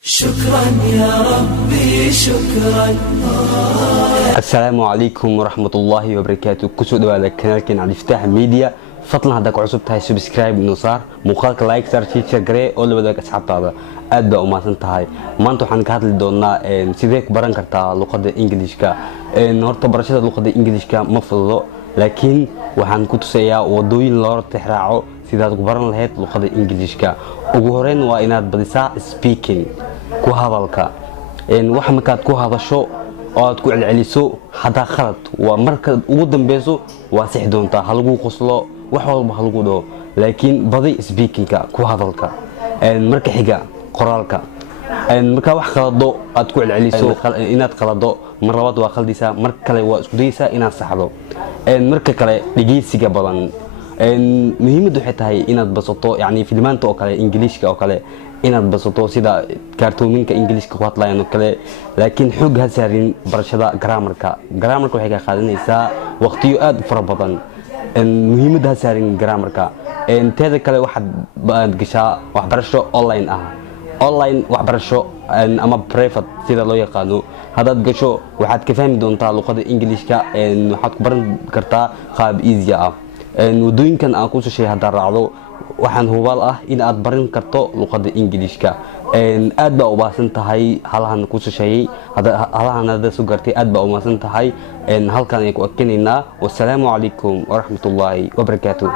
شكرا يا ربي شكرا. السلام عليكم ورحمة الله وبركاته. كسو دوادا كنالكين على افتاح ميديا. فضلا هداك عصب تهي سبسكرايب انو صار مقالك لايك صار شير جري اول بداك اسحاب تادا اد با وماسن تهي maanta waxaan ka hadli doonaa sidee ku baran kartaa luqadda Ingiriiska. horta barashada luqadda Ingiriiska ma fududo, laakiin waxaan ku tusayaa wadooyin loo tixraaco sidaad ku baran lahayd luqadda Ingiriiska. ugu horeyn waa inaad badisaa speaking, ku hadalka. waxa markaad ku hadasho oo aad ku celceliso hadaa khalad waa marka ugu dambayso waa six doontaa ha lagu qoslo wax walba ha lagu dhaho, laakiin badi speakingka ku hadalka. marka xiga qoraalka, marka wax qalado aad ku celceliso inaad qalado mar labaad waa khaldisa, mar kale waa isku dayaysaa inaad saxdo. marka kale dhageysiga badan, muhiimadu waxay tahay inaad basato yani filmaanta oo kale Ingiriiska oo kale inaad basato sida kaartoominka Ingiriiska ku hadlayaan oo kale, laakiin xoog ha saarin barashada grammarka. Grammarka waxay ka qaadanaysaa waqtiyo aad u fara badan. muhiimada ha saarin grammarka. teeda kale waxaad gashaa waxbarasho online ah, online waxbarasho ama private sida loo yaqaano. hadaad gasho waxaad ka fahmi doontaa luqadda Ingiriiska, waxaad ku baran kartaa qaab easy ah. wadooyinkan aan ku soo sheegay hadaa raacdo waxaan hubaal ah in aad baran karto luqadda Ingiriiska. aad baa u baahan tahay halahan ku soo sheegay halahan hada soo gartay aad baa u baahan tahay. halkan ay ku adkeenaynaa. wassalaamu calaykum waraxmatullaahi wabarakaatuh.